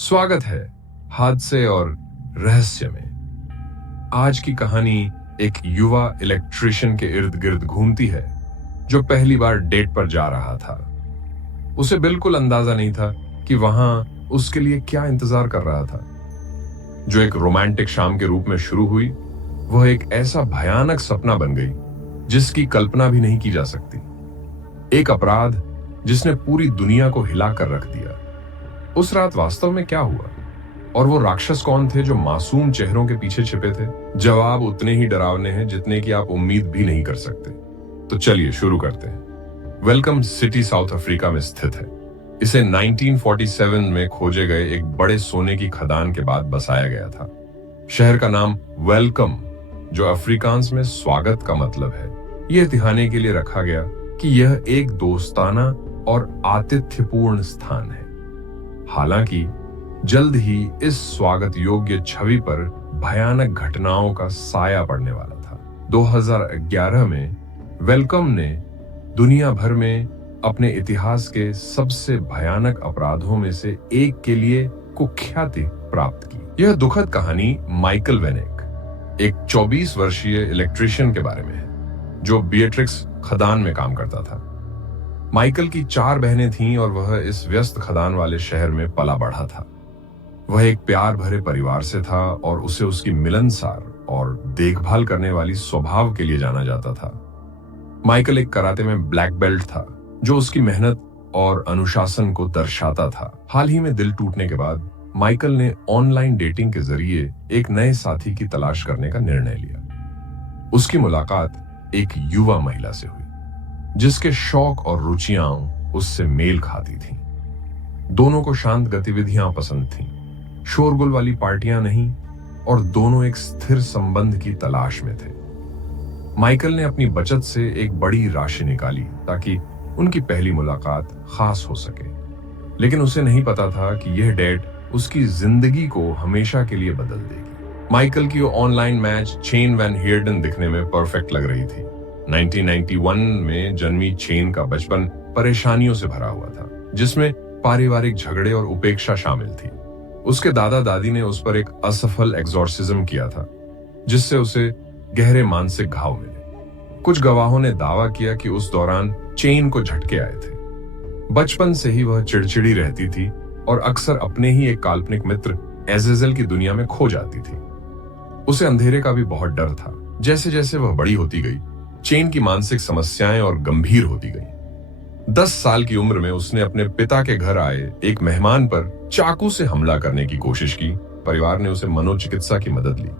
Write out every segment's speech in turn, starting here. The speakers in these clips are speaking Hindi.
स्वागत है हादसे और रहस्य में। आज की कहानी एक युवा इलेक्ट्रिशियन के इर्द गिर्द घूमती है जो पहली बार डेट पर जा रहा था। उसे बिल्कुल अंदाजा नहीं था कि वहां उसके लिए क्या इंतजार कर रहा था। जो एक रोमांटिक शाम के रूप में शुरू हुई, वह एक ऐसा भयानक सपना बन गई जिसकी कल्पना भी नहीं की जा सकती। एक अपराध जिसने पूरी दुनिया को हिलाकर रख दिया। उस रात वास्तव में क्या हुआ और वो राक्षस कौन थे जो मासूम चेहरों के पीछे छिपे थे? जवाब उतने ही डरावने हैं जितने कि आप उम्मीद भी नहीं कर सकते। तो चलिए शुरू करते हैं। वेलकम सिटी साउथ अफ्रीका में स्थित है। इसे 1947 में खोजे गए एक बड़े सोने की खदान के बाद बसाया गया था। शहर का नाम वेलकम, जो अफ्रीकांस में स्वागत का मतलब है, यह दिखाने के लिए रखा गया कि यह एक दोस्ताना और आतिथ्यपूर्ण स्थान है। हालांकि जल्द ही इस स्वागत योग्य छवि पर भयानक घटनाओं का साया पड़ने वाला था। 2011 में वेलकम ने दुनिया भर में अपने इतिहास के सबसे भयानक अपराधों में से एक के लिए कुख्याति प्राप्त की। यह दुखद कहानी माइकल वेनेक, एक 24 वर्षीय इलेक्ट्रिशियन के बारे में है जो बिएट्रिक्स खदान में काम करता था। माइकल की 4 बहनें थीं और वह इस व्यस्त खदान वाले शहर में पला बढ़ा था। वह एक प्यार भरे परिवार से था और उसे उसकी मिलनसार और देखभाल करने वाली स्वभाव के लिए जाना जाता था। माइकल एक कराटे में ब्लैक बेल्ट था जो उसकी मेहनत और अनुशासन को दर्शाता था। हाल ही में दिल टूटने के बाद माइकल ने ऑनलाइन डेटिंग के जरिए एक नए साथी की तलाश करने का निर्णय लिया। उसकी मुलाकात एक युवा महिला से हुई जिसके शौक और रुचियां उससे मेल खाती थीं। दोनों को शांत गतिविधियां पसंद थीं, शोरगुल वाली पार्टियां नहीं, और दोनों एक स्थिर संबंध की तलाश में थे। माइकल ने अपनी बचत से एक बड़ी राशि निकाली ताकि उनकी पहली मुलाकात खास हो सके, लेकिन उसे नहीं पता था कि यह डेट उसकी जिंदगी को हमेशा के लिए बदल देगी। माइकल की ऑनलाइन मैच चेन वैन हेयरडन दिखने में परफेक्ट लग रही थी। 1991 में जन्मी चेन का बचपन परेशानियों से भरा हुआ था, जिसमें पारिवारिक झगड़े और उपेक्षा शामिल थी। उसके दादा दादी ने उस पर एक असफल एग्जॉर्सिज्म किया था जिससे उसे गहरे मानसिक घाव मिले। कुछ गवाहों ने दावा किया कि उस दौरान चेन को झटके आए थे। बचपन से ही वह चिड़चिड़ी रहती थी और अक्सर अपने ही एक काल्पनिक मित्र एजेजेल की दुनिया में खो जाती थी। उसे अंधेरे का भी बहुत डर था। जैसे जैसे वह बड़ी होती गई, चेन की मानसिक समस्याएं और गंभीर होती गई। 10 साल की उम्र में उसने अपने पिता के घर आए एक मेहमान पर चाकू से हमला करने की कोशिश की। परिवार ने उसे मनोचिकित्सा की मदद ली।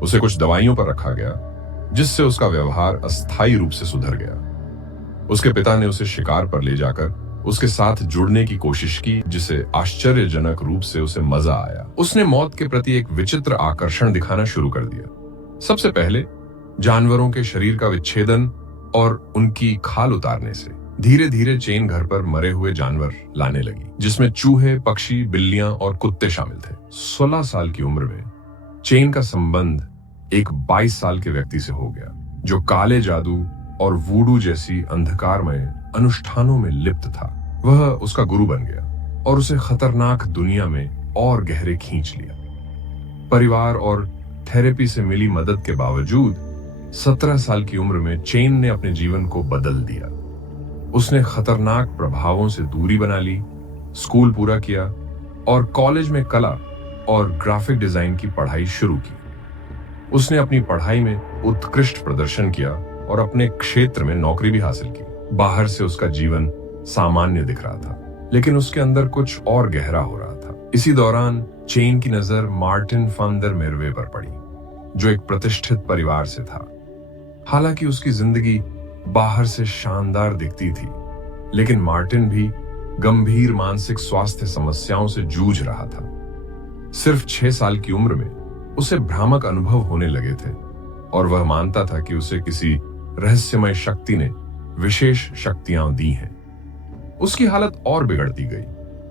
उसे कुछ दवाइयों पर रखा गया जिससे उसका व्यवहार अस्थायी रूप से सुधर गया। उसके पिता ने उसे शिकार पर ले जाकर उसके साथ जुड़ने की कोशिश की, जिसे आश्चर्यजनक रूप से उसे मजा आया। उसने मौत के प्रति एक विचित्र आकर्षण दिखाना शुरू कर दिया। सबसे पहले जानवरों के शरीर का विच्छेदन और उनकी खाल उतारने से धीरे धीरे चेन घर पर मरे हुए जानवर लाने लगी, जिसमें चूहे, पक्षी, बिल्लियां और कुत्ते शामिल थे। 16 साल की उम्र में चेन का संबंध एक 22 साल के व्यक्ति से हो गया जो काले जादू और वूडू जैसी अंधकारमय अनुष्ठानों में लिप्त था। वह उसका गुरु बन गया और उसे खतरनाक दुनिया में और गहरे खींच लिया। परिवार और थेरेपी से मिली मदद के बावजूद 17 साल की उम्र में चेन ने अपने जीवन को बदल दिया। उसने खतरनाक प्रभावों से दूरी बना ली, स्कूल पूरा किया और कॉलेज में कला और ग्राफिक डिजाइन की पढ़ाई शुरू की। उसने अपनी पढ़ाई में उत्कृष्ट प्रदर्शन किया और अपने क्षेत्र में नौकरी भी हासिल की। बाहर से उसका जीवन सामान्य दिख रहा था, लेकिन उसके अंदर कुछ और गहरा हो रहा था। इसी दौरान चेन की नजर मार्टिन van der Merwe पर पड़ी, जो एक प्रतिष्ठित परिवार से था। हालांकि उसकी जिंदगी बाहर से शानदार दिखती थी, लेकिन मार्टिन भी गंभीर मानसिक स्वास्थ्य समस्याओं से जूझ रहा था। सिर्फ 6 साल की उम्र में उसे भ्रामक अनुभव होने लगे थे और वह मानता था कि उसे किसी रहस्यमय शक्ति ने विशेष शक्तियां दी हैं। उसकी हालत और बिगड़ती गई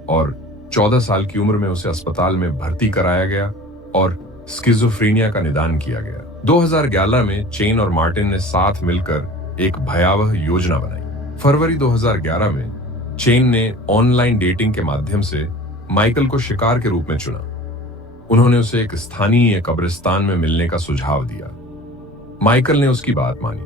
और 14 साल की उम्र में उसे अस्पताल में भर्ती कराया गया और स्किज़ोफ्रेनिया का निदान किया गया। 2011 में चेन और मार्टिन ने साथ मिलकर एक भयावह योजना बनाई। फरवरी 2011 में चेन ने ऑनलाइन डेटिंग के माध्यम से माइकल को शिकार के रूप में चुना। उन्होंने उसे एक स्थानीय कब्रिस्तान में मिलने का सुझाव दिया। माइकल ने उसकी बात मानी,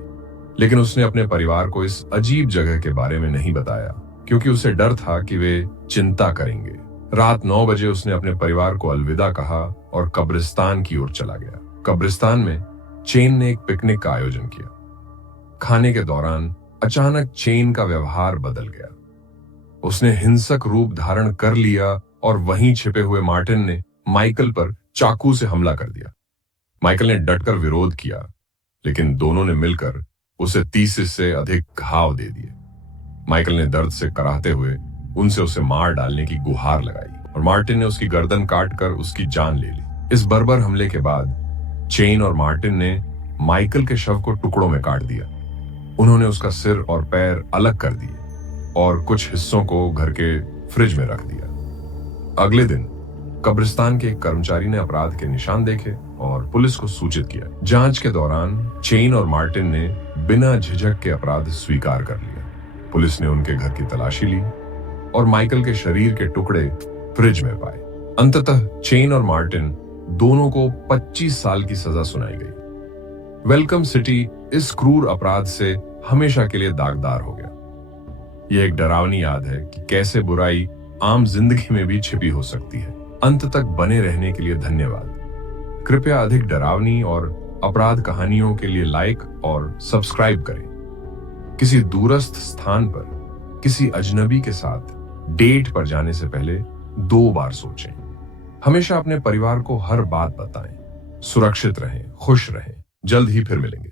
लेकिन उसने अपने परिवार को इस अजीब जगह के बारे में नहीं बताया, क्योंकि उसे डर था कि वे चिंता करेंगे। रात 9 बजे उसने अपने परिवार को अलविदा कहा और कब्रिस्तान की ओर चला गया। कब्रिस्तान में चेन ने एक पिकनिक का आयोजन किया। खाने के दौरान अचानक चेन का व्यवहार बदल गया। उसने हिंसक रूप धारण कर लिया और वहीं छिपे हुए मार्टिन ने माइकल पर चाकू से हमला कर दिया। माइकल ने डटकर विरोध किया, लेकिन दोनों ने मिलकर उसे 30 से अधिक घाव दे दिए। माइकल ने दर्द से कराहते हुए उनसे उसे मार डालने की गुहार लगाई और मार्टिन ने उसकी गर्दन काटकर उसकी जान ले ली। इस बर्बर हमले के बाद चेन और मार्टिन ने माइकल के शव को टुकड़ों में काट दिया। उन्होंने उसका सिर और पैर अलग कर दिए और कुछ हिस्सों को घर के फ्रिज में रख दिया। अगले दिन कब्रिस्तान के एक कर्मचारी ने अपराध के निशान देखे और पुलिस को सूचित किया। जांच के दौरान चेन और मार्टिन ने बिना झिझक के अपराध स्वीकार कर लिया। पुलिस ने उनके घर की तलाशी ली और माइकल के शरीर के टुकड़े फ्रिज में पाए। अंततः चेन और मार्टिन दोनों को 25 साल की सजा सुनाई गई। वेलकम सिटी इस क्रूर अपराध से हमेशा के लिए दागदार हो गया। यह एक डरावनी याद है कि कैसे बुराई आम जिंदगी में भी छिपी हो सकती है। अंत तक बने रहने के लिए धन्यवाद। कृपया अधिक डरावनी और अपराध कहानियों के लिए लाइक और सब्सक्राइब करें। किसी दूरस्थ स्थान पर किसी अजनबी के साथ डेट पर जाने से पहले 2 बार सोचें। हमेशा अपने परिवार को हर बात बताएं। सुरक्षित रहें, खुश रहें। जल्द ही फिर मिलेंगे।